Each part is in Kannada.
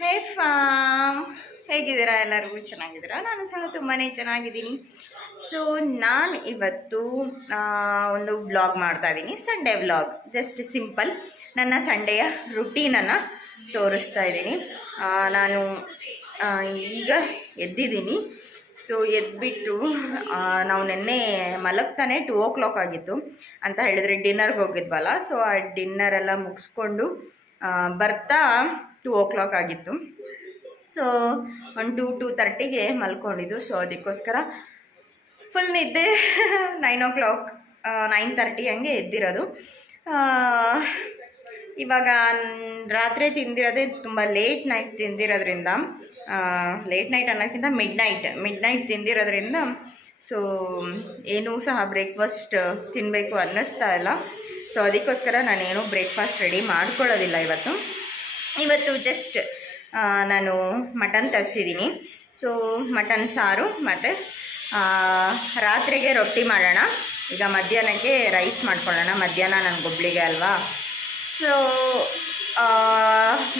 ಹೇ ಫಾಮ್ ಹೇಗಿದ್ದೀರಾ? ಎಲ್ಲರಿಗೂ ಚೆನ್ನಾಗಿದ್ದೀರಾ? ನಾನು ಸಹ ತುಂಬಾ ಚೆನ್ನಾಗಿದ್ದೀನಿ. ಸೊ ನಾನು ಇವತ್ತು ಒಂದು ವ್ಲಾಗ್ ಮಾಡ್ತಾ ಇದ್ದೀನಿ ಸಂಡೇ ವ್ಲಾಗ್ ಜಸ್ಟ್ ಸಿಂಪಲ್ ನನ್ನ ಸಂಡೆಯ ರುಟೀನನ್ನು ತೋರಿಸ್ತಾ ಇದ್ದೀನಿ ನಾನು ಈಗ ಎದ್ದಿದ್ದೀನಿ. ಸೊ ಎದ್ಬಿಟ್ಟು ನಾವು ನಿನ್ನೆ ಮಲಗ್ತಾನೆ ಟೂ ಓ ಕ್ಲಾಕ್ ಆಗಿತ್ತು ಅಂತ ಹೇಳಿದ್ರೆ ಡಿನ್ನರ್ಗೆ ಹೋಗಿದ್ವಲ್ಲ. ಸೊ ಆ ಡಿನ್ನರೆಲ್ಲ ಮುಗಿಸ್ಕೊಂಡು ಬರ್ತಾ ಟೂ ಓ ಕ್ಲಾಕ್ ಆಗಿತ್ತು. ಸೊ ಒಂದು ಟೂ ಟೂ ತರ್ಟಿಗೆ ಮಲ್ಕೊಂಡಿದ್ದು. ಸೊ ಅದಕ್ಕೋಸ್ಕರ ಫುಲ್ ನಿದ್ದೆ nine o'clock nine thirty ಹಂಗೆ ಎದ್ದಿರೋದು. ಇವಾಗ ರಾತ್ರಿ ತಿಂದಿರೋದೇ ತುಂಬ ಲೇಟ್ ನೈಟ್ ತಿಂದಿರೋದ್ರಿಂದ ಲೇಟ್ ನೈಟ್ ಅನ್ನೋಕ್ಕಿಂತ ಮಿಡ್ ನೈಟ್ ಮಿಡ್ ನೈಟ್ ತಿಂದಿರೋದ್ರಿಂದ ಸೊ ಏನೂ ಸಹ ಬ್ರೇಕ್ಫಾಸ್ಟ್ ತಿನ್ನಬೇಕು ಅನ್ನಿಸ್ತಾ ಇಲ್ಲ. ಸೊ ಅದಕ್ಕೋಸ್ಕರ ನಾನೇನು ಬ್ರೇಕ್ಫಾಸ್ಟ್ ರೆಡಿ ಮಾಡ್ಕೊಳ್ಳೋದಿಲ್ಲ ಇವತ್ತು. ಇವತ್ತು ಜಸ್ಟ್ ನಾನು ಮಟನ್ ತರಿಸಿದ್ದೀನಿ. ಸೊ ಮಟನ್ ಸಾರು ಮತ್ತು ರಾತ್ರಿಗೆ ರೊಟ್ಟಿ ಮಾಡೋಣ. ಈಗ ಮಧ್ಯಾಹ್ನಕ್ಕೆ ರೈಸ್ ಮಾಡ್ಕೊಳ್ಳೋಣ. ಮಧ್ಯಾಹ್ನ ನನ್ನ ಗೊಬ್ಬಳಿಗೆ ಅಲ್ವಾ? ಸೊ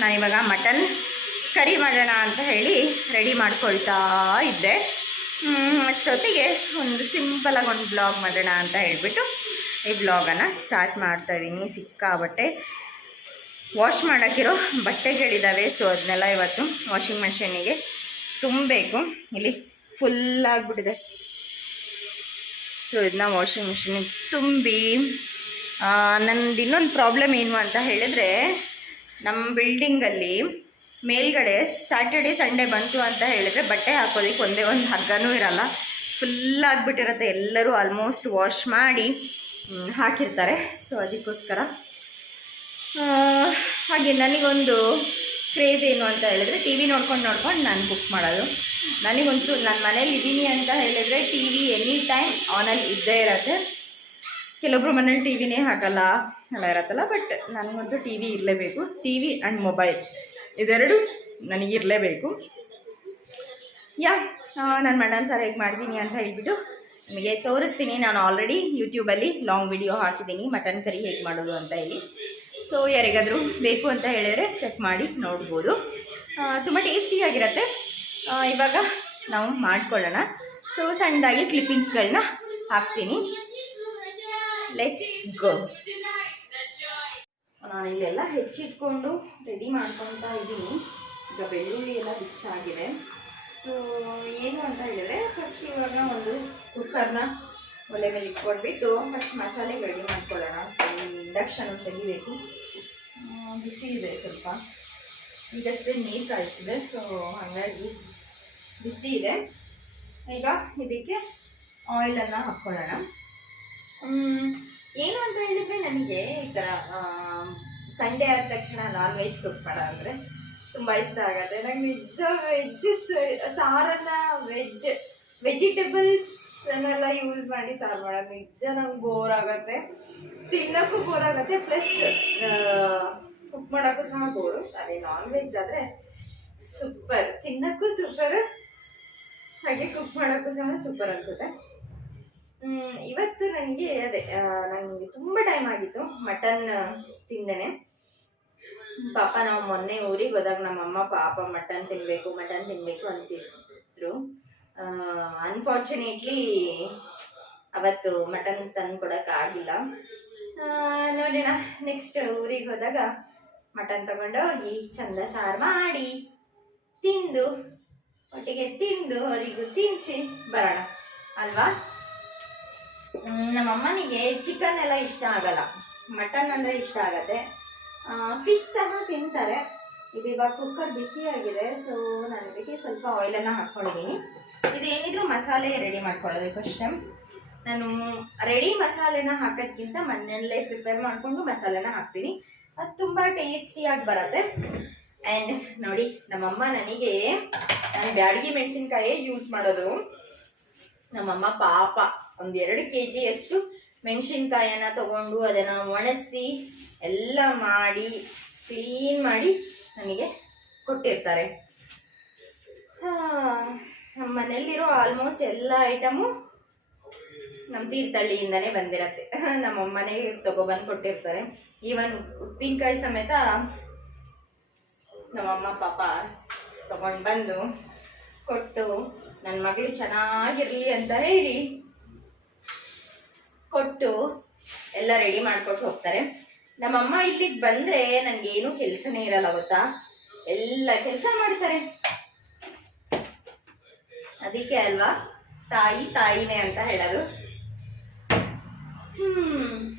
ನಾನಿವಾಗ ಮಟನ್ ಕರಿ ಮಾಡೋಣ ಅಂತ ಹೇಳಿ ರೆಡಿ ಮಾಡ್ಕೊಳ್ತಾ ಇದ್ದೆ. ಅಷ್ಟೊತ್ತಿಗೆ ಒಂದು ಸಿಂಪಲಾಗಿ ಒಂದು ಬ್ಲಾಗ್ ಮಾಡೋಣ ಅಂತ ಹೇಳಿಬಿಟ್ಟು ಈ ಬ್ಲಾಗನ್ನು ಸ್ಟಾರ್ಟ್ ಮಾಡ್ತಾಯಿದ್ದೀನಿ ಸಿಕ್ಕಾಬಟ್ಟೆ ವಾಶ್ ಮಾಡೋಕ್ಕಿರೋ ಬಟ್ಟೆಗಳಿದ್ದಾವೆ ಸೊ ಅದನ್ನೆಲ್ಲ ಇವತ್ತು ವಾಷಿಂಗ್ ಮೆಷಿನಿಗೆ ತುಂಬಬೇಕು. ಇಲ್ಲಿ ಫುಲ್ ಆಗಿಬಿಟ್ಟಿದೆ. ಸೊ ಇದನ್ನ ವಾಷಿಂಗ್ ಮಿಷಿನಿಗೆ ತುಂಬಿ ನನ್ನದು ಇನ್ನೊಂದು ಪ್ರಾಬ್ಲಮ್ ಏನು ಅಂತ ಹೇಳಿದ್ರೆ ನಮ್ಮ ಬಿಲ್ಡಿಂಗಲ್ಲಿ ಮೇಲ್ಗಡೆ ಸ್ಯಾಟರ್ಡೆ ಸಂಡೇ ಬಂತು ಅಂತ ಹೇಳಿದ್ರೆ ಬಟ್ಟೆ ಹಾಕೋದಕ್ಕೆ ಒಂದೇ ಒಂದು ಹಗ್ಗನೂ ಇರಲ್ಲ. ಫುಲ್ ಆಗಿಬಿಟ್ಟಿರುತ್ತೆ. ಎಲ್ಲರೂ ಆಲ್ಮೋಸ್ಟ್ ವಾಶ್ ಮಾಡಿ ಹಾಕಿರ್ತಾರೆ. ಸೊ ಅದಕ್ಕೋಸ್ಕರ ಹಾಗೆ ನನಗೊಂದು ಕ್ರೇಜ್ ಏನು ಅಂತ ಹೇಳಿದ್ರೆ ಟಿ ವಿ ನೋಡ್ಕೊಂಡು ನೋಡ್ಕೊಂಡು ನಾನು ಬುಕ್ ಮಾಡೋದು. ನನಗಂತೂ ನಾನು ಮನೇಲಿ ಇದ್ದೀನಿ ಅಂತ ಹೇಳಿದರೆ ಟಿ ವಿ ಎನಿ ಟೈಮ್ ಆನಲ್ಲಿ ಇದ್ದೇ ಇರತ್ತೆ. ಕೆಲವೊಬ್ರು ಮನೇಲಿ ಟಿ ವಿನೇ ಹಾಕಲ್ಲ, ಎಲ್ಲ ಇರತ್ತಲ್ಲ ಬಟ್ ನನಗಂತೂ ಟಿ ವಿ ಇರಲೇಬೇಕು. ಟಿ ವಿ ಆ್ಯಂಡ್ ಮೊಬೈಲ್ ಇದೆರಡು ನನಗಿರಲೇಬೇಕು ಯಾ ನಾನು ಮಟನ್ ಸರ್ ಹೇಗೆ ಮಾಡ್ತೀನಿ ಅಂತ ಹೇಳಿಬಿಟ್ಟು ನಿಮಗೆ ತೋರಿಸ್ತೀನಿ. ನಾನು ಆಲ್ರೆಡಿ ಯೂಟ್ಯೂಬಲ್ಲಿ ಲಾಂಗ್ ವಿಡಿಯೋ ಹಾಕಿದ್ದೀನಿ. ಮಟನ್ ಕರಿ ಹೇಗೆ ಮಾಡೋದು ಅಂತ ಹೇಳಿ. ಸೊ ಯಾರಿಗಾದರೂ ಬೇಕು ಅಂತ ಹೇಳಿದರೆ ಚೆಕ್ ಮಾಡಿ ನೋಡ್ಬೋದು. ತುಂಬ ಟೇಸ್ಟಿಯಾಗಿರುತ್ತೆ ಇವಾಗ ನಾವು ಮಾಡ್ಕೊಳ್ಳೋಣ. ಸೊ ಸಣ್ಣದಾಗಿ ಕ್ಲಿಪ್ಪಿಂಗ್ಸ್ಗಳನ್ನ ಹಾಕ್ತೀನಿ. ಲೆಟ್ಸ್ ಗೋ ನಾನು ಇಲ್ಲೆಲ್ಲ ಹೆಚ್ಚಿಟ್ಕೊಂಡು ರೆಡಿ ಮಾಡ್ಕೊತಾ ಇದ್ದೀನಿ. ಈಗ ಬೆಳ್ಳುಳ್ಳಿ ಎಲ್ಲ ಬಿಡಿಸಾಗಿದೆ ಸೊ ಏನು ಅಂತ ಹೇಳಿದರೆ ಫಸ್ಟ್ ಇವಾಗ ಒಂದು ಕುಕ್ಕರ್ನ ಒಲೆ ಮೇಲೆ ಇಟ್ಕೊಂಡ್ಬಿಟ್ಟು ಫಸ್ಟ್ ಮಸಾಲೆ ರೆಡಿ ಮಾಡ್ಕೊಳ್ಳೋಣ. ಸೊ ಇಂಡಕ್ಷನ್ ತೆಗಿಬೇಕು. ಬಿಸಿ ಇದೆ ಸ್ವಲ್ಪ. ಈಗಷ್ಟೇ ನೀರು ಕಾಯಿಸಿದೆ ಸೊ ಹಾಗಾಗಿ ಬಿಸಿ ಇದೆ. ಈಗ ಇದಕ್ಕೆ ಆಯಿಲನ್ನು ಹಾಕ್ಕೊಳ್ಳೋಣ. ಏನು ಅಂತ ಹೇಳಿದ್ರೆ ನನಗೆ ಈ ಥರ ಸಂಡೇ ಆದ ತಕ್ಷಣ ನಾನ್ ವೆಜ್ ಕುಕ್ ಮಾಡ ಅಂದರೆ ತುಂಬ ಇಷ್ಟ ಆಗುತ್ತೆ. ನಂಗೆ ನಿಜ ವೆಜ್ ಸಾರನ್ನು ವೆಜ್ ವೆಜಿಟೇಬಲ್ಸ್ ಅನ್ನೆಲ್ಲ ಯೂಸ್ ಮಾಡಿ ಸಾರು ಮಾಡೋದು. ನಿಜ ನಂಗೆ ಬೋರ್ ಆಗುತ್ತೆ. ತಿನ್ನೋಕ್ಕೂ ಬೋರ್ ಆಗುತ್ತೆ. ಪ್ಲಸ್ ಕುಕ್ ಮಾಡೋಕ್ಕೂ ಸಹ ಬೋರು ಅದೇ ನಾನ್ ವೆಜ್ ಆದರೆ ಸೂಪರ್ ತಿನ್ನೋಕ್ಕೂ ಸೂಪರ್ ಹಾಗೆ ಕುಕ್ ಮಾಡೋಕ್ಕೂ ಸಹ ಸೂಪರ್ ಅನಿಸುತ್ತೆ. ಇವತ್ತು ನನಗೆ ಅದೇ ನನಗೆ ತುಂಬ ಟೈಮ್ ಆಗಿತ್ತು ಮಟನ್ ತಿಂದೇನೆ. ಪಾಪ ನಾವು ಮೊನ್ನೆ ಊರಿಗೆ ಹೋದಾಗ ನಮ್ಮಮ್ಮ ಪಾಪ ಮಟನ್ ತಿನ್ನಬೇಕು ಮಟನ್ ತಿನ್ನಬೇಕು ಅಂತಿದ್ರು. ಅನ್ಫಾರ್ಚುನೇಟ್ಲಿ ಅವತ್ತು ಮಟನ್ ತಂದು ಕೊಡೋಕ್ಕಾಗಿಲ್ಲ ನೋಡೋಣ ನೆಕ್ಸ್ಟ್ ಊರಿಗೆ ಹೋದಾಗ ಮಟನ್ ತಗೊಂಡೋಗಿ ಚಂದ ಸಾರು ಮಾಡಿ ತಿಂದು, ಒಟ್ಟಿಗೆ ತಿಂದು, ಅವರಿಗೂ ತಿನ್ನಿಸಿ ಬರೋಣ. ಅಲ್ವಾ? ನಮ್ಮಮ್ಮನಿಗೆ ಚಿಕನ್ ಎಲ್ಲ ಇಷ್ಟ ಆಗಲ್ಲ. ಮಟನ್ ಅಂದರೆ ಇಷ್ಟ ಆಗತ್ತೆ. ಫಿಶ್ ಸಹ ತಿಂತಾರೆ. ಇದು ಕುಕ್ಕರ್ ಬಿಸಿಯಾಗಿದೆ ಸೊ ನಾನು ಇದಕ್ಕೆ ಸ್ವಲ್ಪ ಆಯಿಲನ್ನು ಹಾಕ್ಕೊಂಡಿದ್ದೀನಿ ಇದೇನಿದ್ರು ಮಸಾಲೆ ರೆಡಿ ಮಾಡ್ಕೊಳ್ಳೋದು ಫಸ್ಟ್ ಟೈಮ್ ನಾನು ರೆಡಿ ಮಸಾಲೆನ ಹಾಕೋದ್ಕಿಂತ ಮನೆಯಲ್ಲೇ ಪ್ರಿಪೇರ್ ಮಾಡಿಕೊಂಡು ಮಸಾಲೆನ ಹಾಕ್ತೀನಿ. ಅದು ತುಂಬ ಟೇಸ್ಟಿಯಾಗಿ ಬರುತ್ತೆ. ಆ್ಯಂಡ್ ನೋಡಿ, ನಮ್ಮಮ್ಮ ನನಗೆ, ನಾನು ಬ್ಯಾಡಗಿ ಮೆಣಸಿನ್ಕಾಯೇ ಯೂಸ್ ಮಾಡೋದು. ನಮ್ಮಮ್ಮ ಪಾಪ ಒಂದೆರಡು ಕೆ ಜಿಯಷ್ಟು ಮೆಣಸಿನ್ಕಾಯನ್ನ ತಗೊಂಡು ಅದನ್ನು ಒಣಗಿಸಿ, ಎಲ್ಲ ಮಾಡಿ ಕ್ಲೀನ್ ಮಾಡಿ ನನಗೆ ಕೊಟ್ಟಿರ್ತಾರೆ. ನಮ್ಮ ಮನೆಯಲ್ಲಿರೋ ಆಲ್ಮೋಸ್ಟ್ ಎಲ್ಲ ಐಟಮು ನಮ್ಮ ತೀರ್ಥಹಳ್ಳಿಯಿಂದನೇ ಬಂದಿರತ್ತೆ. ನಮ್ಮ ಅಮ್ಮನೇ ತಗೊಬಂದು ಕೊಟ್ಟಿರ್ತಾರೆ. ಈವನ್ ಉಪ್ಪಿನಕಾಯಿ ಸಮೇತ ನಮ್ಮಮ್ಮ ಪಾಪ ತಗೊಂಡು ಬಂದು ಕೊಟ್ಟು ನನ್ನ ಮಗಳು ಚೆನ್ನಾಗಿರಲಿ ಅಂತ ಹೇಳಿ ಕೊಟ್ಟು ಎಲ್ಲ ರೆಡಿ ಮಾಡ್ಕೊಟ್ಟು ಹೋಗ್ತಾರೆ. ನಮ್ಮಮ್ಮ ಇಲ್ಲಿಗೆ ಬಂದ್ರೆ ನನ್ಗೇನು ಕೆಲಸನೇ ಇರಲ್ಲ ಗೊತ್ತಾ? ಎಲ್ಲ ಕೆಲಸ ಮಾಡ್ತಾರೆ. ಅದಕ್ಕೆ ಅಲ್ವಾ? ತಾಯಿ ತಾಯಿನೇ ಅಂತ ಹೇಳೋದು. ಹ್ಮ್.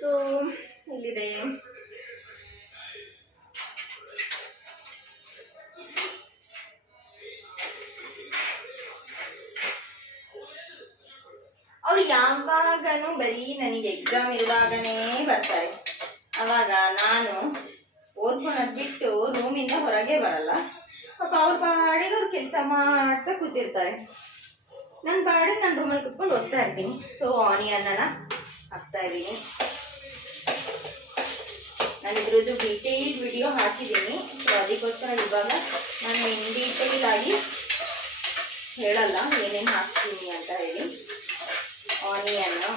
ಸೊ ಇಲ್ಲಿದೆ. ಅವ್ರು ಯಾವಾಗನೂ ಬರೀ ನನಗೆ ಎಕ್ಸಾಮ್ ಇರುವಾಗನೇ ಬರ್ತಾರೆ. ಅವಾಗ ನಾನು ಓದ್ಕೊಳೋದು ಬಿಟ್ಟು ರೂಮಿಂದ ಹೊರಗೆ ಬರಲ್ಲ. ಪಾಪ ಅವ್ರ ಪಾಡಿಗೆ ಅವ್ರು ಕೆಲಸ ಮಾಡ್ತಾ ಕೂತಿರ್ತಾರೆ. ನನ್ನ ಪಾಡಿ ನಾನು ರೂಮಲ್ಲಿ ಕುತ್ಕೊಂಡು ಓದ್ತಾ ಇರ್ತೀನಿ. ಸೊ ಆನಿಯನ್ನ ಹಾಕ್ತಾ ಇದ್ದೀನಿ. ನಾನು ಇದ್ರದ್ದು ಡೀಟೇಲ್ ವಿಡಿಯೋ ಹಾಕಿದ್ದೀನಿ. ಸೊ ಅದಕ್ಕೋಸ್ಕರ ಇವಾಗ ನಾನು ಇನ್ ಡೀಟೇಲ್ ಆಗಿ ಹೇಳಲ್ಲ ಏನೇನು ಹಾಕ್ತೀನಿ ಅಂತ ಹೇಳಿ. ಆನಿಯನ್ನು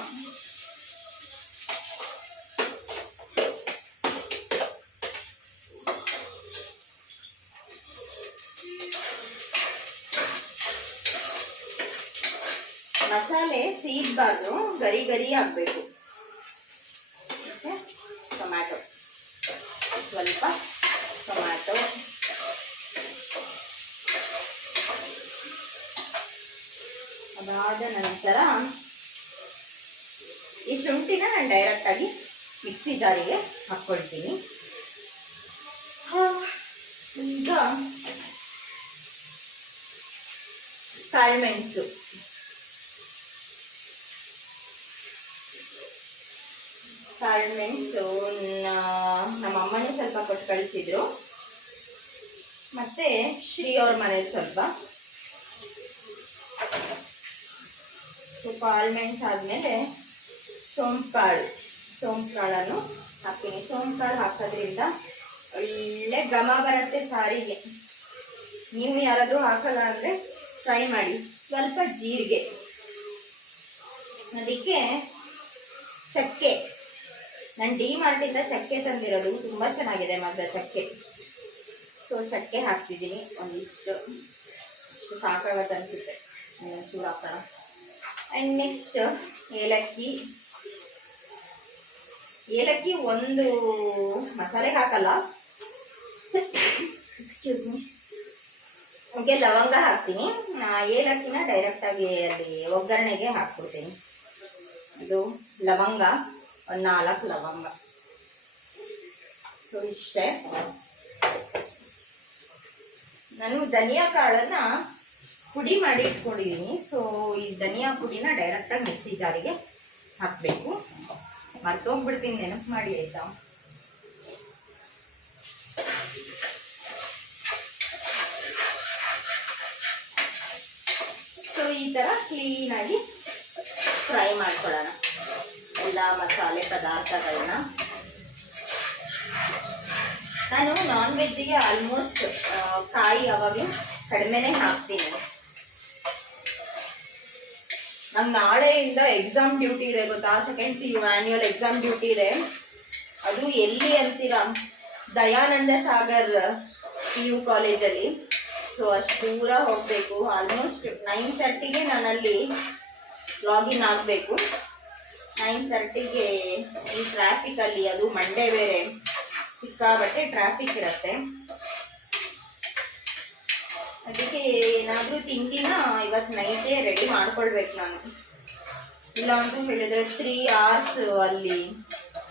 ಮಸಾಲೆ ಸೀದ್ಬಾರ್ದು ಗರಿ ಗರಿ ಆಗಬೇಕು ಮತ್ತೆ ಟೊಮ್ಯಾಟೊ ಸ್ವಲ್ಪ ಟೊಮ್ಯಾಟೊ ಅದಾದ ನಂತರ ಈ ಶುಂಠಿನ ನಾನು ಡೈರೆಕ್ಟಾಗಿ ಮಿಕ್ಸಿ ಜಾರಿಗೆ ಹಾಕ್ಕೊಳ್ತೀನಿ. ಈಗ ಕಾಳುಮೆಣಸು ಕಾಳುಮೆಣಸು ನಮ್ಮ ಅಮ್ಮನೇ ಸ್ವಲ್ಪ ಕೊಟ್ಟು ಕಳಿಸಿದ್ರು. ಮತ್ತೆ ಶ್ರೀ ಅವ್ರ ಮನೇಲಿ ಸ್ವಲ್ಪ. ಸ್ವಲ್ಪ ಕಾಳುಮೆಣಸು ಆದಮೇಲೆ ಸೋಂಪುಕಾಳು ಸೋಂಪುಕಾಳನ್ನು ಹಾಕ್ತೀನಿ. ಸೋಂಪುಕಾಳು ಹಾಕೋದ್ರಿಂದ ಒಳ್ಳೆ ಘಮ ಬರುತ್ತೆ ಸಾರಿಗೆ. ನೀವು ಯಾರಾದರೂ ಹಾಕಲ್ಲ ಅಂದರೆ ಟ್ರೈ ಮಾಡಿ. ಸ್ವಲ್ಪ ಜೀರಿಗೆ. ಅದಕ್ಕೆ ಚಕ್ಕೆ. ನಾನು ಡಿ ಮಾರ್ಟಿಂದ ಚಕ್ಕೆ ತಂದಿರೋದು. ತುಂಬ ಚೆನ್ನಾಗಿದೆ ಮಾತ್ರ ಚಕ್ಕೆ. ಸೊ ಚಕ್ಕೆ ಹಾಕ್ತಿದ್ದೀನಿ. ಒಂದಿಷ್ಟು. ಇಷ್ಟು ಸಾಕಾಗತ್ತೆ ಅನಿಸುತ್ತೆ. ಹಾಕೋಣ. ಆ್ಯಂಡ್ ನೆಕ್ಸ್ಟ್ ಏಲಕ್ಕಿ. ಏಲಕ್ಕಿ ಒಂದು ಮಸಾಲೆ ಹಾಕಲ್ಲ. ಎಕ್ಸ್ಕ್ಯೂಸ್ ಮೀ ಹಾಗೆ ಲವಂಗ ಹಾಕ್ತೀನಿ. ಏಲಕ್ಕಿನ ಡೈರೆಕ್ಟಾಗಿ ಅಲ್ಲಿ ಒಗ್ಗರಣೆಗೆ ಹಾಕ್ಬಿಡ್ತೀನಿ. ಇದು ಲವಂಗ ಒಂದು ನಾಲ್ಕು ಲವಂಗ. ಸೊ ಇಷ್ಟೇ. ನಾನು ಧನಿಯಾ ಕಾಳನ್ನ ಪುಡಿ ಮಾಡಿ ಇಟ್ಕೊಂಡಿದ್ದೀನಿ. ಸೊ ಈ ಧನಿಯಾ ಪುಡಿನ ಡೈರೆಕ್ಟಾಗಿ ಮಿಕ್ಸಿ ಜಾರಿಗೆ ಹಾಕಬೇಕು. ಮರ್ತೋಗ್ಬಿಡ್ತೀನಿ, ನೆನಪು ಮಾಡಿ, ಆಯ್ತಾ? ಸೊ ಈ ಥರ ಕ್ಲೀನಾಗಿ ಫ್ರೈ ಮಾಡ್ಕೊಳ್ಳೋಣ. ಎಲ್ಲ ಮಸಾಲೆ ಪದಾರ್ಥಗಳನ್ನ ನಾನು ನಾನ್ ವೆಜ್ಜಿಗೆ ಆಲ್ಮೋಸ್ಟ್ ಕಾಯಿ ಯಾವಾಗಲೂ ಕಡಿಮೆನೇ ಹಾಕ್ತೀನಿ. ನಮ್ಗೆ ನಾಳೆಯಿಂದ ಎಕ್ಸಾಮ್ ಡ್ಯೂಟಿ ಇದೆ ಗೊತ್ತಾ? Second P U annual exam duty ಇದೆ. ಅದು ಎಲ್ಲಿ ಅಂತೀರ? ದಯಾನಂದ ಸಾಗರ್ ಪಿ ಯು ಕಾಲೇಜಲ್ಲಿ ಸೊ ಅಷ್ಟು ದೂರ ಹೋಗಬೇಕು. ಆಲ್ಮೋಸ್ಟ್ ನೈನ್ ತರ್ಟಿಗೆ ನಾನಲ್ಲಿ ಲಾಗಿನ್ ಆಗಬೇಕು. ನೈನ್ ತರ್ಟಿಗೆ ಈ ಟ್ರಾಫಿಕಲ್ಲಿ ಅದು ಮಂಡೇ ಬೇರೆ. ಸಿಕ್ಕಾಬಟ್ಟೆ ಟ್ರಾಫಿಕ್ ಇರುತ್ತೆ. ಅದಕ್ಕೆ ಏನಾದರೂ ತಿಂಡಿನ ಇವತ್ತು ನೈಟೇ ರೆಡಿ ಮಾಡ್ಕೊಳ್ಬೇಕು ನಾನು. ಇಲ್ಲ ಅಂತ ಹೇಳಿದ್ರೆ ತ್ರೀ ಅವರ್ಸ್ ಅಲ್ಲಿ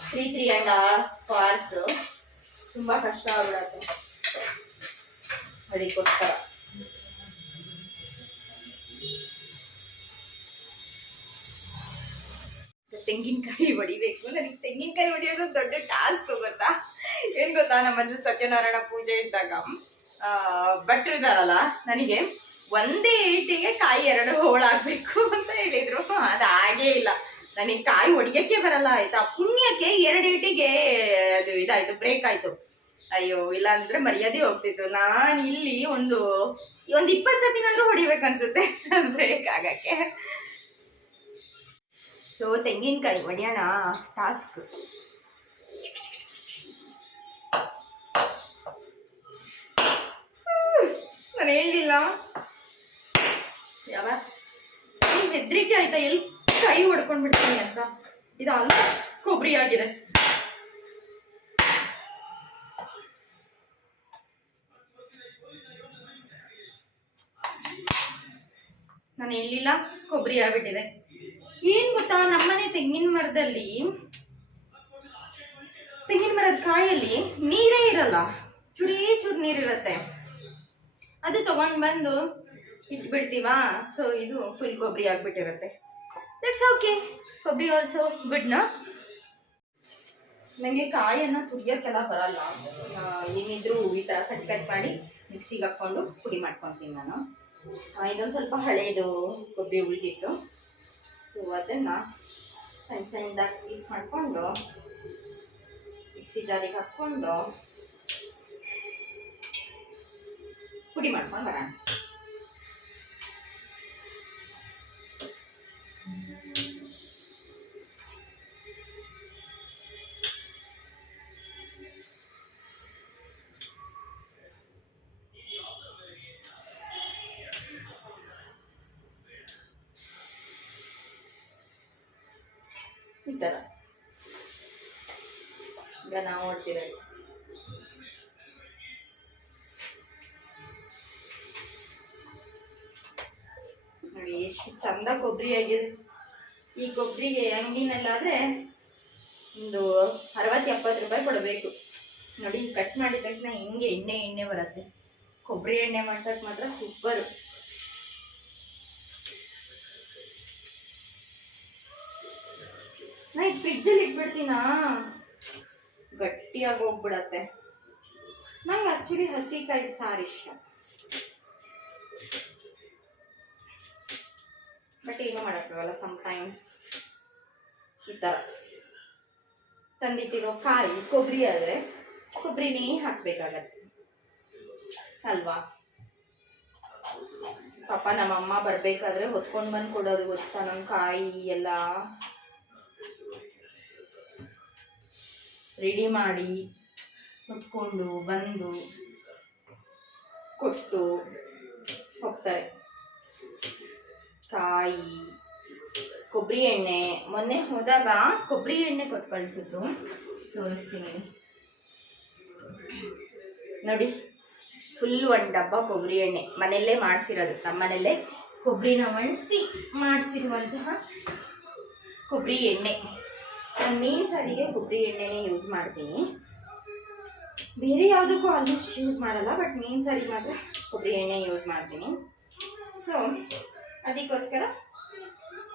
three three and half hours ತುಂಬ ಕಷ್ಟ ಆಗ್ಬಿಡತ್ತೆ. ಅದಕ್ಕೋಸ್ಕರ. ತೆಂಗಿನಕಾಯಿ ಹೊಡಿಬೇಕು. ನನಗೆ ತೆಂಗಿನಕಾಯಿ ಹೊಡಿಯೋದು ದೊಡ್ಡ ಟಾಸ್ಕ್ ಗೊತ್ತಾ? ಏನು ಗೊತ್ತಾ? ನಮ್ಮ ಸತ್ಯನಾರಾಯಣ ಪೂಜೆ ಇದ್ದಾಗ. ಭಟ್ರು ಇದಾರಲ್ಲ ನನಗೆ ಒಂದೇ ಏಟಿಗೆ ಕಾಯಿ ಎರಡು ಹೋಳಾಗಬೇಕು ಅಂತ ಹೇಳಿದರು. ಅದು ಹಾಗೇ ಇಲ್ಲ. ನನಗೆ ಕಾಯಿ ಒಡಿಯೋಕ್ಕೆ ಬರಲ್ಲ, ಆಯಿತಾ? ಪುಣ್ಯಕ್ಕೆ ಎರಡು ಏಟಿಗೆ ಅದು ಇದಾಯಿತು ಬ್ರೇಕ್ ಆಯ್ತು. ಅಯ್ಯೋ ಇಲ್ಲ ಅಂದರೆ ಮರ್ಯಾದೆ ಹೋಗ್ತಿತ್ತು. ನಾನು ಇಲ್ಲಿ ಒಂದು ಒಂದು ಇಪ್ಪತ್ತು ಸತಿನಾದರೂ ಹೊಡಿಬೇಕು ಅನ್ಸುತ್ತೆ. ಬ್ರೇಕ್ ಆಗಕ್ಕೆ. ಸೊ ತೆಂಗಿನಕಾಯಿ, ಒಡೆಯೋಣ ಟಾಸ್ಕ್ ನಾನು ಹೇಳಲಿಲ್ಲ. ಯಾವ ಈ ಹೆದ್ರಿಕೆ ಆಯ್ತಾ? ಎಲ್ಲಿ ಕೈ ಹೊಡ್ಕೊಂಡ್ಬಿಡ್ತೀನಿ ಅಂತ. ಇದು ಅಲ್ಲ ಕೊಬ್ಬರಿ ಆಗಿದೆ. ನಾನು ಹೇಳಿಲ್ಲ ಕೊಬ್ಬರಿ ಆಗ್ಬಿಟ್ಟಿದೆ. ಏನ್ ಗೊತ್ತಾ? ನಮ್ಮನೆ ತೆಂಗಿನ ಮರದಲ್ಲಿ, ತೆಂಗಿನ ಮರದ ಕಾಯಲ್ಲಿ ನೀರೇ ಇರಲ್ಲ. ಚುರಿ ಚೂರು ನೀರಿರುತ್ತೆ. ಅದು ತಗೊಂಡ್ ಬಂದು ಇಟ್ಬಿಡ್ತೀವಾ? ಸೊ ಇದು ಫುಲ್ ಕೊಬ್ಬರಿ ಆಗ್ಬಿಟ್ಟಿರುತ್ತೆ. ದಟ್ಸ್ ಓಕೆ ಕೊಬ್ಬರಿ ಆಲ್ಸೋ ಗುಡ್ನಾ ನನಗೆ ಕಾಯನ್ನು ತುರಿಯೋಕ್ಕೆಲ್ಲ ಬರಲ್ಲ. ಏನಿದ್ರೂ ಈ ಥರ ಕಟ್ ಕಟ್ ಮಾಡಿ ಮಿಕ್ಸಿಗೆ ಹಾಕ್ಕೊಂಡು ಪುಡಿ ಮಾಡ್ಕೊತೀನಿ ನಾನು. ಇದೊಂದು ಸ್ವಲ್ಪ ಹಳೇದು ಕೊಬ್ಬರಿ ಉಳಿದಿತ್ತು. ಸೊ ಅದನ್ನು ಸಣ್ಣ ಸಣ್ಣದಾಗಿ ಪೀಸ್ ಮಾಡಿಕೊಂಡು ಮಿಕ್ಸಿ ಜಾರಿಗೆ ಹಾಕ್ಕೊಂಡು ಪುಡಿ ಮಾಡ್ಕೊಂಡು ಬರೋಣ ಈ ಥರ ಈಗ ನಾವು ನೋಡ್ತಿರೋದು ಚಂದ ಕೊಬ್ಬರಿ ಆಗಿದೆ. ಈ ಕೊಬ್ಬರಿಗೆ ಅಂಗಡಿನಲ್ಲಾದರೆ ಒಂದು ಅರವತ್ತು, ಎಪ್ಪತ್ತು ರೂಪಾಯಿ ಕೊಡಬೇಕು. ನೋಡಿ ಕಟ್ ಮಾಡಿದ ತಕ್ಷಣ ಹೆಂಗೆ ಎಣ್ಣೆ ಎಣ್ಣೆ ಬರುತ್ತೆ. ಕೊಬ್ಬರಿ ಎಣ್ಣೆ ಮಾಡ್ಸೋಕೆ ಮಾತ್ರ ಸೂಪರು ನಾ ಇದು ಫ್ರಿಜ್ಜಲ್ಲಿ ಇಟ್ಬಿಡ್ತೀನಾ? ಗಟ್ಟಿಯಾಗಿ ಹೋಗ್ಬಿಡತ್ತೆ. ನಂಗೆ ಆಕ್ಚುಲಿ ಹಸಿಕಾಯಿ ಸಾರು ಇಷ್ಟ. ಬಟ್ ಏನು ಮಾಡೋಕ್ಕಾಗಲ್ಲ ಸಮ್ಟೈಮ್ಸ್ ಈ ಥರ ತಂದಿಟ್ಟಿರೋ ಕಾಯಿ, ಕೊಬ್ಬರಿ ಆದರೆ ಕೊಬ್ಬರಿನೇ ಹಾಕಬೇಕಾಗತ್ತೆ. ಅಲ್ವಾ? ಪಾಪ ನಮ್ಮಮ್ಮ ಬರಬೇಕಾದ್ರೆ ಹೊತ್ಕೊಂಡು ಬಂದು ಕೊಡೋದು ಗೊತ್ತಾ ನಮ್ಮ ಕಾಯಿ ಎಲ್ಲ? ರೆಡಿ ಮಾಡಿ ಹೊತ್ಕೊಂಡು ಬಂದು ಕೊಟ್ಟು ಹೋಗ್ತಾರೆ. ಕಾಯಿ ಕೊಬ್ಬರಿ ಎಣ್ಣೆ. ಮೊನ್ನೆ ಹೋದಾಗ ಕೊಬ್ಬರಿ ಎಣ್ಣೆ ಕೊಟ್ಟು ಕಳಿಸಿದ್ರು. ತೋರಿಸ್ತೀನಿ. ನೋಡಿ ಫುಲ್ ಒಂದು ಡಬ್ಬ ಕೊಬ್ಬರಿ ಎಣ್ಣೆ. ಮನೆಯಲ್ಲೇ ಮಾಡಿಸಿರೋದು. ನಮ್ಮ ಮನೆಯಲ್ಲೇ ಕೊಬ್ಬರಿನ ಒಣಸಿ ಮಾಡಿಸಿರುವಂತಹ ಕೊಬ್ಬರಿ ಎಣ್ಣೆ. ನಾನು ಮೀನ್ ಸಾರಿಗೆ ಕೊಬ್ಬರಿ ಎಣ್ಣೆನೇ ಯೂಸ್ ಮಾಡ್ತೀನಿ. ಬೇರೆ ಯಾವುದಕ್ಕೂ ಆಲ್ಮೋಸ್ಟ್ ಯೂಸ್ ಮಾಡಲ್ಲ ಬಟ್ ಮೀನ್ ಸಾರಿಗೆ ಮಾತ್ರ ಕೊಬ್ಬರಿ ಎಣ್ಣೆ ಯೂಸ್ ಮಾಡ್ತೀನಿ. ಸೊ ಅದಕ್ಕೋಸ್ಕರ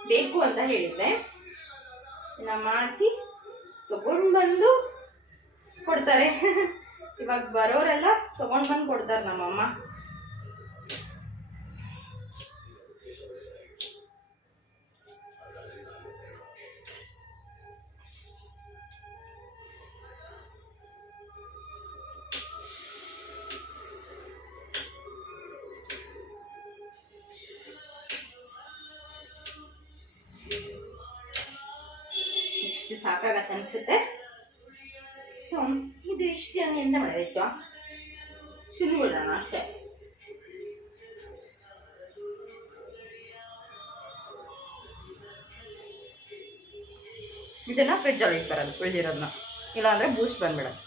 ಬೇಕು ಅಂತ ಹೇಳಿದ್ದೆ. ನಾ ಮಾಡಿಸಿ ತಗೊಂಡು ಬಂದು ಕೊಡ್ತಾರೆ. ಇವಾಗ ಬರೋರೆಲ್ಲ ತಗೊಂಡು ಬಂದು ಕೊಡ್ತಾರೆ ನಮ್ಮಮ್ಮ. ಇದು ಎಂತ ಎಣ್ಣೆಯಿಂದ ಮಾಡಿದಿಟ್ಟು ತಿಂದ್ಬಿಡೋಣ ಅಷ್ಟೇ. ಇದನ್ನ ಫ್ರಿಜ್ಜಲ್ಲಿ ಇಟ್ಬರೋದು ಉಳಿದಿರೋದನ್ನ ಇಲ್ಲಾಂದ್ರೆ ಬೂಸ್ಟ್ ಬಂದ್ಬಿಡೋದು.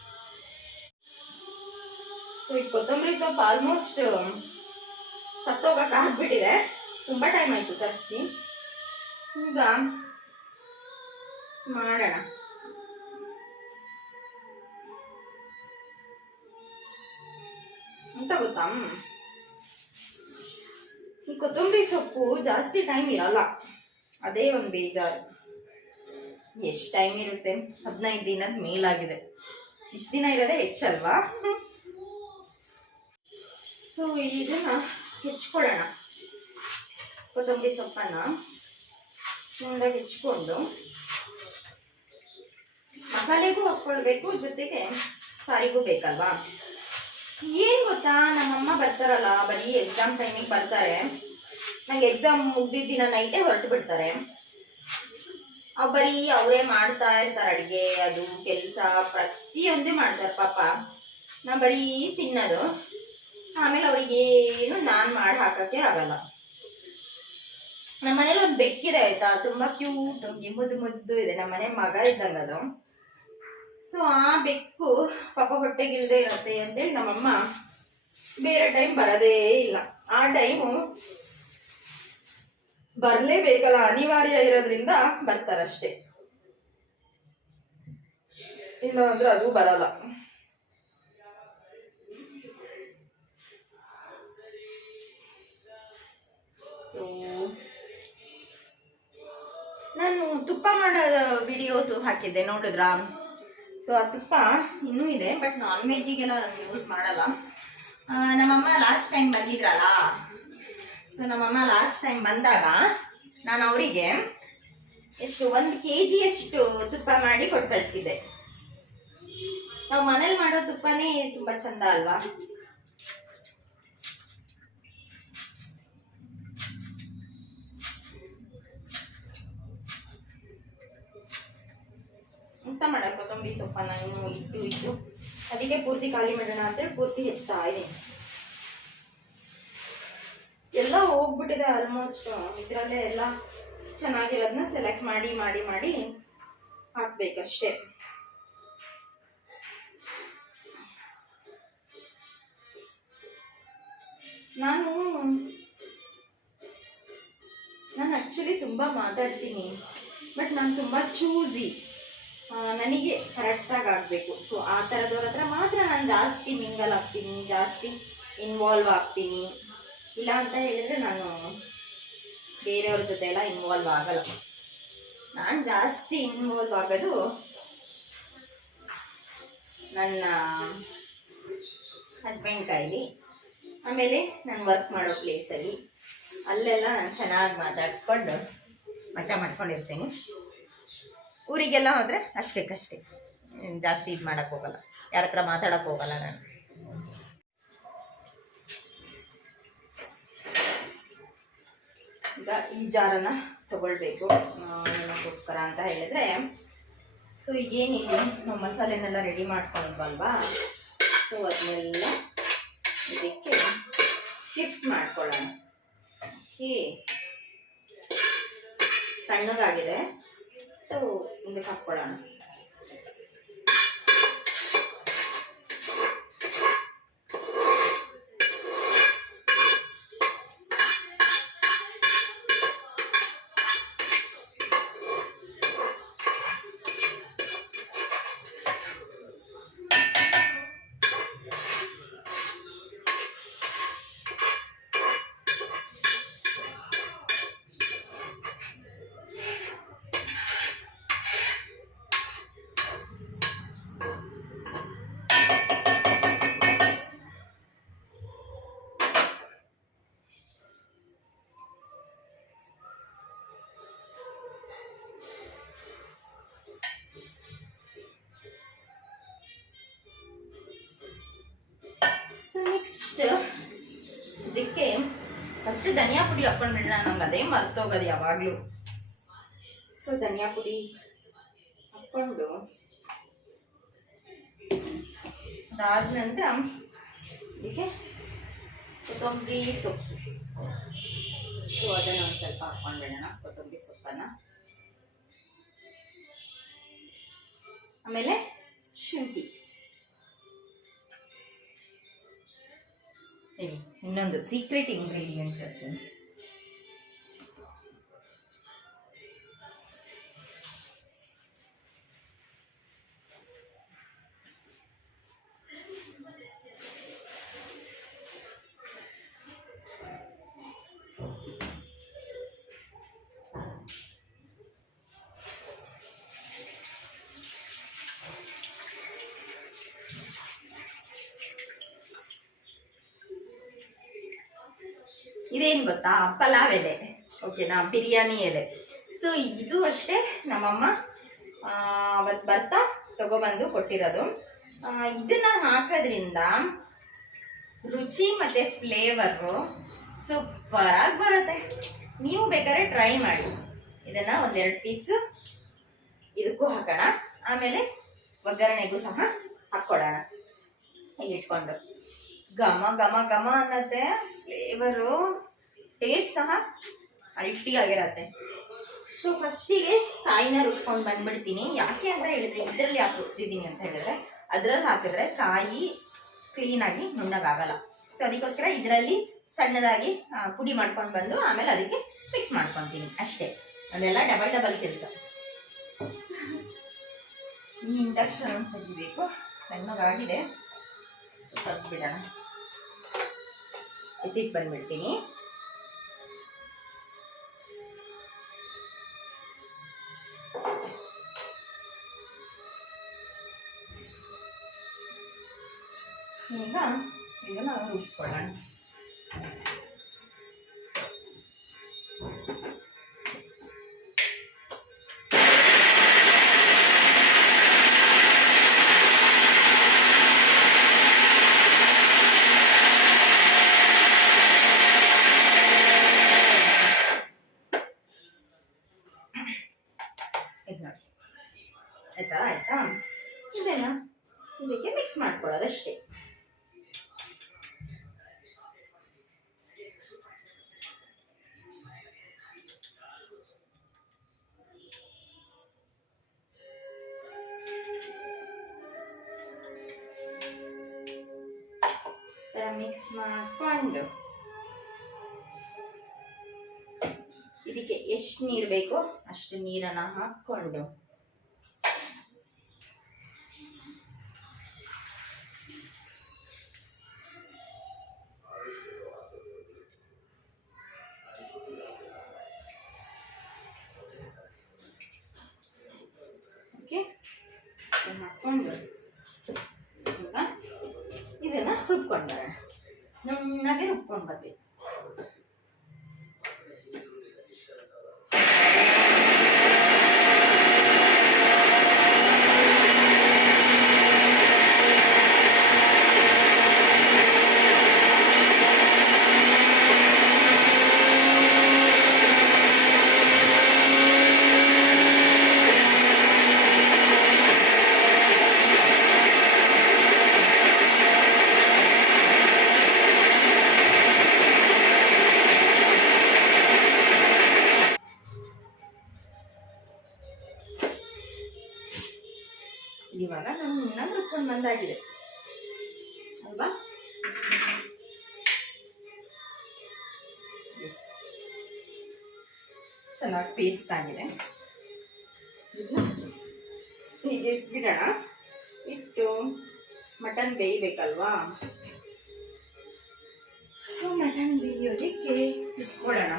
ಸೊ ಈ ಕೊತ್ತಂಬರಿ ಸೊಪ್ಪು ಆಲ್ಮೋಸ್ಟ್ ಸತ್ತೋಗಕ್ಕೆ ಹಾಕ್ಬಿಟ್ಟಿದೆ ತುಂಬ ಟೈಮ್ ಆಯಿತು ತರಿಸಿ. ಈಗ ಮಾಡೋಣ. ಅಂತ ಈ ಕೊತ್ತಂಬರಿ ಸೊಪ್ಪು ಜಾಸ್ತಿ ಟೈಮ್ ಇರಲ್ಲ. ಅದೇ ಒಂದು ಬೇಜಾರು. ಎಷ್ಟು ಟೈಮ್ ಇರುತ್ತೆ? ಹದಿನೈದು ದಿನದ ಮೇಲಾಗಿದೆ. ಇಷ್ಟು ದಿನ ಇರೋದೇ ಹೆಚ್ಚಲ್ವಾ ಸೊ ಇದನ್ನ ಹೆಚ್ಕೊಳ್ಳೋಣ. ಕೊತ್ತಂಬರಿ ಸೊಪ್ಪನ್ನು ಚೆನ್ನಾಗಿ ಹೆಚ್ಕೊಂಡು ಮಸಾಲೆಗೂ ಹಾಕ್ಕೊಳ್ಬೇಕು, ಜೊತೆಗೆ ಸಾರಿಗೂ ಬೇಕಲ್ವಾ? ಏನ್ ಗೊತ್ತಾ? ನಮ್ಮಮ್ಮ ಬರ್ತಾರಲ್ಲ, ಬರೀ ಎಕ್ಸಾಮ್ ಟೈಮಿಗೆ ಬರ್ತಾರೆ. ನಂಗೆ ಎಕ್ಸಾಮ್ ಮುಗ್ದಿದ್ದ ದಿನ ನೈಟೇ ಹೊರಟು ಬಿಡ್ತಾರೆ. ಅವ್ ಬರೀ ಅವರೇ ಮಾಡ್ತಾ ಇರ್ತಾರೆ ಅಡುಗೆ, ಅದು ಕೆಲಸ, ಪ್ರತಿಯೊಂದು ಮಾಡ್ತಾರೆ ಪಾಪ. ನಾ ಬರೀ ತಿನ್ನೋದು. ಆಮೇಲೆ ಅವ್ರಿಗೆ ಏನು ನಾನು ಮಾಡಿ ಹಾಕಕ್ಕೆ ಆಗಲ್ಲ. ನಮ್ಮನೇಲಿ ಒಂದು ಬೆಕ್ಕಿದೆ, ಆಯ್ತಾ? ತುಂಬಾ ಕ್ಯೂಟ್ ಮುದ್ದು ಮುದ್ದು ಇದೆ. ನಮ್ಮ ಮನೆ ಮಗ ಇದ್ದಂಗೆ ಅದು. ಸೊ ಆ ಬೆಕ್ಕು ಪಾಪ ಹೊಟ್ಟೆಗಿಲ್ದೇ ಇರುತ್ತೆ ಅಂತೇಳಿ ನಮ್ಮಮ್ಮ ಬೇರೆ ಟೈಮ್ ಬರೋದೇ ಇಲ್ಲ. ಆ ಟೈಮು ಬರಲೇಬೇಕಲ್ಲ, ಅನಿವಾರ್ಯ ಇರೋದ್ರಿಂದ ಬರ್ತಾರಷ್ಟೇ. ಇಲ್ಲ ಅಂದ್ರೆ ಅದು ಬರಲ್ಲ. ಸೊ ನಾನು ತುಪ್ಪ ಮಾಡೋ ವಿಡಿಯೋ ಹಾಕಿದ್ದೆ, ನೋಡಿದ್ರಾ? ಸೊ ಆ ತುಪ್ಪ ಇನ್ನೂ ಇದೆ ಬಟ್ ನಾನ್ ವೆಜ್ಜಿಗೆಲ್ಲ ನಾನು ಯೂಸ್ ಮಾಡಲ್ಲ. ನಮ್ಮಮ್ಮ ಲಾಸ್ಟ್ ಟೈಮ್ ಬಂದಿದ್ರಲ್ಲ? ಸೊ ನಮ್ಮಮ್ಮ ಲಾಸ್ಟ್ ಟೈಮ್ ಬಂದಾಗ ನಾನು ಅವರಿಗೆ ಎಷ್ಟು ಒಂದು ಕೆ ಜಿಯಷ್ಟು ತುಪ್ಪ ಮಾಡಿ ಕೊಟ್ಟು ಕಳಿಸಿದ್ದೆ. ನಾವು ಮನೇಲಿ ಮಾಡೋ ತುಪ್ಪನೇ ತುಂಬ ಚಂದ ಅಲ್ವಾ? ಮಾಡೋದು ಕೊತ್ತಂಬರಿ ಸೊಪ್ಪನ್ನ ಇನ್ನು ಇಟ್ಟು ಇಟ್ಟು. ಅದಕ್ಕೆ ಪೂರ್ತಿ ಖಾಲಿ ಮಾಡೋಣ ಅಂತೇಳಿ ಪೂರ್ತಿ ಹೆಚ್ಚುತ್ತಾ ಇದ್ದೀನಿ ಎಲ್ಲ ಹೋಗ್ಬಿಟ್ಟಿದೆ ಆಲ್ಮೋಸ್ಟ್ ಇದರಲ್ಲೇ ಎಲ್ಲ ಚೆನ್ನಾಗಿರೋದನ್ನ ಸೆಲೆಕ್ಟ್ ಮಾಡಿ ಮಾಡಿ ಮಾಡಿ ಹಾಕ್ಬೇಕಷ್ಟೇ. ನಾನು ನಾನು ಆ್ಯಕ್ಚುಲಿ ತುಂಬ ಮಾತಾಡ್ತೀನಿ ಬಟ್ ನಾನು ತುಂಬ ಚೂಸಿ ನನಗೆ ಕರೆಕ್ಟಾಗಿ ಆಗಬೇಕು. ಸೊ ಆ ಥರದವ್ರ ಹತ್ರ ಮಾತ್ರ ನಾನು ಜಾಸ್ತಿ ಮಿಂಗಲ್ ಆಗ್ತೀನಿ, ಜಾಸ್ತಿ ಇನ್ವಾಲ್ವ್ ಆಗ್ತೀನಿ. ಇಲ್ಲ ಅಂತ ಹೇಳಿದ್ರೆ ನಾನು ಬೇರೆಯವ್ರ ಜೊತೆ ಎಲ್ಲ ಇನ್ವಾಲ್ವ್ ಆಗಲ್ಲ. ನಾನು ಜಾಸ್ತಿ ಇನ್ವಾಲ್ವ್ ಆಗೋದು ನನ್ನ ಹಸ್ಬೆಂಡ್ ಕೈಲಿ. ಆಮೇಲೆ ನಾನು ವರ್ಕ್ ಮಾಡೋ ಪ್ಲೇಸಲ್ಲಿ ಅಲ್ಲೆಲ್ಲ ನಾನು ಚೆನ್ನಾಗಿ ಮಾತಾಡ್ಕೊಂಡು ಮಜಾ ಮಾಡ್ಕೊಂಡಿರ್ತೀನಿ. ಊರಿಗೆಲ್ಲ ಹೋದರೆ ಅಷ್ಟಕ್ಕಷ್ಟೇ ಜಾಸ್ತಿ ಇದು ಮಾಡೋಕ್ಕೆ ಹೋಗಲ್ಲ. ಯಾರ ಹತ್ರ ಮಾತಾಡೋಕ್ಕೆ ಹೋಗಲ್ಲ ನಾನು. ಈಗ ಈ ಜಾರನ್ನ ತಗೊಳ್ಬೇಕು. ಏನಕ್ಕೋಸ್ಕರ ಅಂತ ಹೇಳಿದ್ರೆ, ಸೊ ಏನಿದೆ ನಾವು ಮಸಾಲೆನೆಲ್ಲ ರೆಡಿ ಮಾಡ್ಕೊಂಡ್ಬಲ್ವಾ ಸೊ ಅದನ್ನೆಲ್ಲ ಇದಕ್ಕೆ ಶಿಫ್ಟ್ ಮಾಡ್ಕೊಳ್ಳೋಣ. ಹೇ ತಣ್ಣಗಾಗಿದೆ. ಸೊ ಇದಕ್ಕೆ ಹಾಕ್ಕೊಳ್ಳೋಣ ನೆಕ್ಸ್ಟ್ ಇದಕ್ಕೆ ಫಸ್ಟ್ ಧನಿಯಾ ಪುಡಿ ಹಾಕೊಂಡ್ಬಿಡೋಣ ನಂಗೆ ಅದೇ ಮರ್ತೋಗೋದು ಯಾವಾಗಲೂ. ಸೊ ಧನಿಯಾ ಪುಡಿ ಹಾಕ್ಕೊಂಡು ಅದಾದ ನಂತರ ಇದಕ್ಕೆ ಕೊತ್ತಂಬರಿ ಸೊಪ್ಪು. ಸೊ ಅದನ್ನು ಒಂದು ಸ್ವಲ್ಪ ಹಾಕ್ಕೊಂಡ್ಬಿಡೋಣ ಕೊತ್ತಂಬರಿ ಸೊಪ್ಪನ್ನು. ಆಮೇಲೆ ಶುಂಠಿ. ಇನ್ನೊಂದು ಸೀಕ್ರೆಟ್ ಇಂಗ್ರೀಡಿಯೆಂಟ್ ಇದೇನು ಗೊತ್ತಾ? ಪಲಾವ್ ಎಲೆ. ಓಕೆನಾ ಬಿರಿಯಾನಿ ಎಲೆ. ಸೊ ಇದು ಅಷ್ಟೇ ನಮ್ಮಮ್ಮ ಅವತ್ತು ಬರ್ತಾ ತಗೊಬಂದು ಕೊಟ್ಟಿರೋದು. ಇದನ್ನ ಹಾಕೋದ್ರಿಂದ ರುಚಿ ಮತ್ತು ಫ್ಲೇವರು ಸೂಪರಾಗಿ ಬರುತ್ತೆ. ನೀವು ಬೇಕಾದ್ರೆ ಟ್ರೈ ಮಾಡಿ. ಇದನ್ನು ಒಂದೆರಡು ಪೀಸು ಇದಕ್ಕೂ ಹಾಕೋಣ. ಆಮೇಲೆ ಒಗ್ಗರಣೆಗೂ ಸಹ ಹಾಕ್ಕೊಳ್ಳೋಣ ಇಟ್ಕೊಂಡು ಘಮ ಘಮ ಘಮ ಅನ್ನತ್ತೆ ಫ್ಲೇವರು ಟೇಸ್ಟ್ ಸಹ ಅಲ್ಟಿ ಆಗಿರತ್ತೆ. ಸೊ ಫಸ್ಟಿಗೆ ಕಾಯಿನ ರುಬ್ಕೊಂಡು ಬಂದ್ಬಿಡ್ತೀನಿ. ಯಾಕೆ ಅಂತ ಹೇಳಿದ್ರೆ ಇದರಲ್ಲಿ ಯಾಕೆ ರುಬ್ತಿದ್ದೀನಿ ಅಂತ ಹೇಳಿದ್ರೆ, ಅದರಲ್ಲಿ ಹಾಕಿದ್ರೆ ಕಾಯಿ ಕ್ಲೀನಾಗಿ ನುಣ್ಣಗಾಗಲ್ಲ. ಸೊ ಅದಕ್ಕೋಸ್ಕರ ಇದರಲ್ಲಿ ಸಣ್ಣದಾಗಿ ಪುಡಿ ಮಾಡ್ಕೊಂಡು ಬಂದು ಆಮೇಲೆ ಅದಕ್ಕೆ ಮಿಕ್ಸ್ ಮಾಡ್ಕೊತೀನಿ. ಅಷ್ಟೇ. ಅದೆಲ್ಲ ಡಬಲ್ ಡಬಲ್ ಕೆಲಸ. ಈ ಇಂಡಕ್ಷನ್ ತೆಗಿಬೇಕು. ತಣ್ಣಗಾಗಿದೆ ಸೊ ತೆಗ್ದ್ಬಿಡೋಣ. ಎತ್ತಿಟ್ಟು ಬಂದ್ಬಿಡ್ತೀನಿ. ಈಗ ಇದನ್ನು ರುಬ್ಕೊಳ್ಳೋಣ ಅಷ್ಟು ನೀರನ್ನು ಹಾಕ್ಕೊಂಡು. ಓಕೆ ಹಾಕ್ಕೊಂಡು ಈಗ ಇದನ್ನು ರುಬ್ಕೊಂಡು ನುಣ್ಣಗೆ ರುಬ್ಕೊಂಡು ಬರಬೇಕು. ಇವಾಗ ನುಣ್ಣಗೆ ರುಬ್ಕೊಂಡು ಬಂದಾಗಿದೆ ಅಲ್ವಾ? ಎಸ್ ಚೆನ್ನಾಗಿ ಪೇಸ್ಟ್ ಆಗಿದೆ. ಹೀಗೆ ಇಟ್ಬಿಡೋಣ. ಇಟ್ಟು ಮಟನ್ ಬೇಯಬೇಕಲ್ವಾ? ಸೊ ಮಟನ್ ಬೇಯೋದಕ್ಕೆ ಇಟ್ಕೊಳ್ಳೋಣ.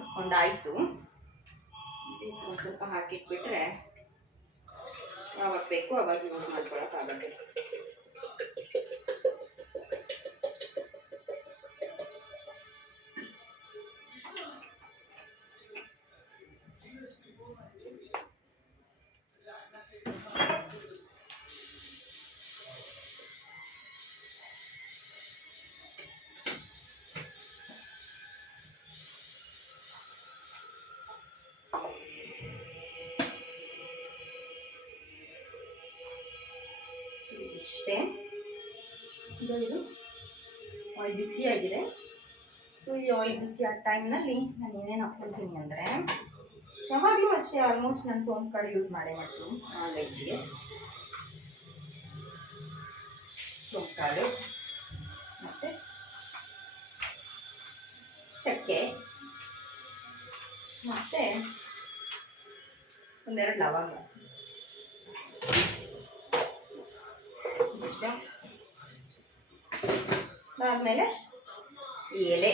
ಹಾಕ್ಕೊಂಡಾಯ್ತು ಒಂದು ಸ್ವಲ್ಪ ಹಾಕಿಟ್ಬಿಟ್ರೆ ಯಾವಾಗ ಬೇಕು ಅವಾಗ ಯೂಸ್ ಮಾಡ್ಕೊಳಕ್ಕಾಗತ್ತೆ. ಇಷ್ಟೇ. ಇದು ಇದು ಆಯಿಲ್ ಬಿಸಿಯಾಗಿದೆ ಸೊ ಈ ಆಯಿಲ್ ಬಿಸಿ ಆದ ಟೈಮ್ನಲ್ಲಿ ನಾನು ಏನೇನು ಹಾಕ್ಕೊಳ್ತೀನಿ ಅಂದರೆ, ಯಾವಾಗಲೂ ಅಷ್ಟೇ ಆಲ್ಮೋಸ್ಟ್ ನಾನು ಸೋಂಪು ಕಾಳು ಯೂಸ್ ಮಾಡೇ ಮಾಡ್ತೀನಿ ನಾನ್ ವೆಜ್ಜಿಗೆ ಸೋಂಪು ಕಾಳು, ಮತ್ತು ಚಕ್ಕೆ, ಮತ್ತು ಒಂದೆರಡು ಲವಂಗ. ಇಷ್ಟ ಆದಮೇಲೆ ಈ ಎಲೆ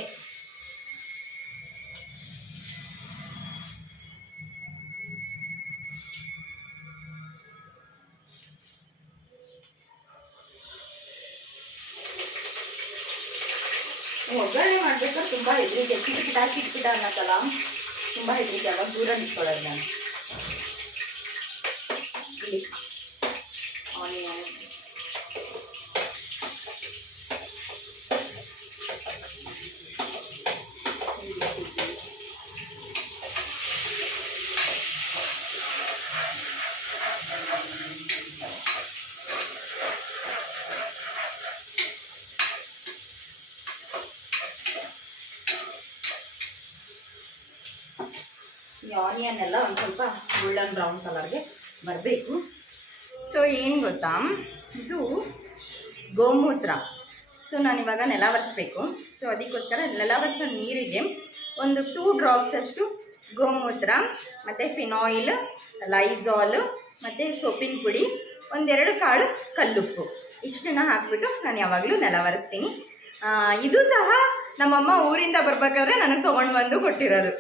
ಒಗ್ಗರಣೆ ಮಾಡ್ಬೇಕಾದ್ರೆ ತುಂಬ ಹೆದರಿಕೆ ಕಿಟ್ಕಿಟ ಕಿಟ್ಕಿಟ ಅನ್ನತ್ತಲ್ಲ ತುಂಬ ಹೆದರಿಕೆ ಅವಾಗ ದೂರ ನಿಂತ್ಕೊಳ್ಳೋದು ನಾನು ಈ ಆನಿಯನ್ ಎಲ್ಲ ಒಂದು ಸ್ವಲ್ಪ ಗೋಲ್ಡನ್ ಬ್ರೌನ್ ಕಲರ್ಗೆ ಬರಬೇಕು. ಸೊ ಏನು ಗೊತ್ತಾ? ಇದು ಗೋಮೂತ್ರ. ಸೊ ನಾನಿವಾಗ ನೆಲ ಒರೆಸ್ಬೇಕು. ಸೊ ಅದಕ್ಕೋಸ್ಕರ ನೆಲ ಒರೆಸೋ ನೀರಿಗೆ ಒಂದು ಟೂ ಡ್ರಾಪ್ಸ್ ಅಷ್ಟು ಗೋಮೂತ್ರ, ಮತ್ತು ಫಿನಾಯಿಲ್ ಲೈಝಾಲ್ ಮತ್ತು ಸೊಪ್ಪಿನ ಪುಡಿ, ಒಂದೆರಡು ಕಾಳು ಕಲ್ಲುಪ್ಪು. ಇಷ್ಟನ್ನು ಹಾಕ್ಬಿಟ್ಟು ನಾನು ಯಾವಾಗಲೂ ನೆಲ ಒರೆಸ್ತೀನಿ. ಇದು ಸಹ ನಮ್ಮಮ್ಮ ಊರಿಂದ ಬರಬೇಕಾದ್ರೆ ನನಗೆ ತೊಗೊಂಡು ಬಂದು ಕೊಟ್ಟಿರೋದು.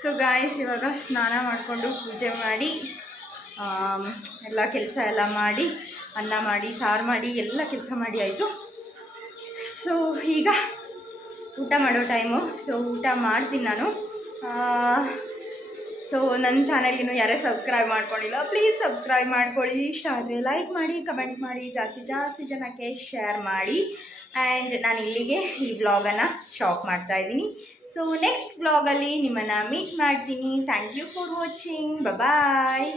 ಸೊ ಗಾಯಸ್ ಇವಾಗ ಸ್ನಾನ ಮಾಡಿಕೊಂಡು ಪೂಜೆ ಮಾಡಿ ಎಲ್ಲ ಕೆಲಸ ಎಲ್ಲ ಮಾಡಿ, ಅನ್ನ ಮಾಡಿ, ಸಾರು ಮಾಡಿ, ಎಲ್ಲ ಕೆಲಸ ಮಾಡಿ ಆಯಿತು. ಸೊ ಈಗ ಊಟ ಮಾಡೋ ಟೈಮು ಸೊ ಊಟ ಮಾಡ್ತೀನಿ ನಾನು. ಸೊ ನನ್ನ ಚಾನಲ್ಗಿನ್ನು ಯಾರೇ ಸಬ್ಸ್ಕ್ರೈಬ್ ಮಾಡ್ಕೊಂಡಿಲ್ಲ ಪ್ಲೀಸ್ ಸಬ್ಸ್ಕ್ರೈಬ್ ಮಾಡ್ಕೊಳ್ಳಿ. ಇಷ್ಟ ಆದರೆ ಲೈಕ್ ಮಾಡಿ ಕಮೆಂಟ್ ಮಾಡಿ, ಜಾಸ್ತಿ ಜಾಸ್ತಿ ಜನಕ್ಕೆ ಶೇರ್ ಮಾಡಿ. ಆ್ಯಂಡ್ ನಾನು ಇಲ್ಲಿಗೆ ಈ ಬ್ಲಾಗನ್ನು ಸ್ಟಾಪ್ ಮಾಡ್ತಾ ಇದ್ದೀನಿ. ಸೊ ನೆಕ್ಸ್ಟ್ ಬ್ಲಾಗಲ್ಲಿ ನಿಮ್ಮನ್ನು ಮೀಟ್ ಮಾಡ್ತೀನಿ. Thank you for watching bye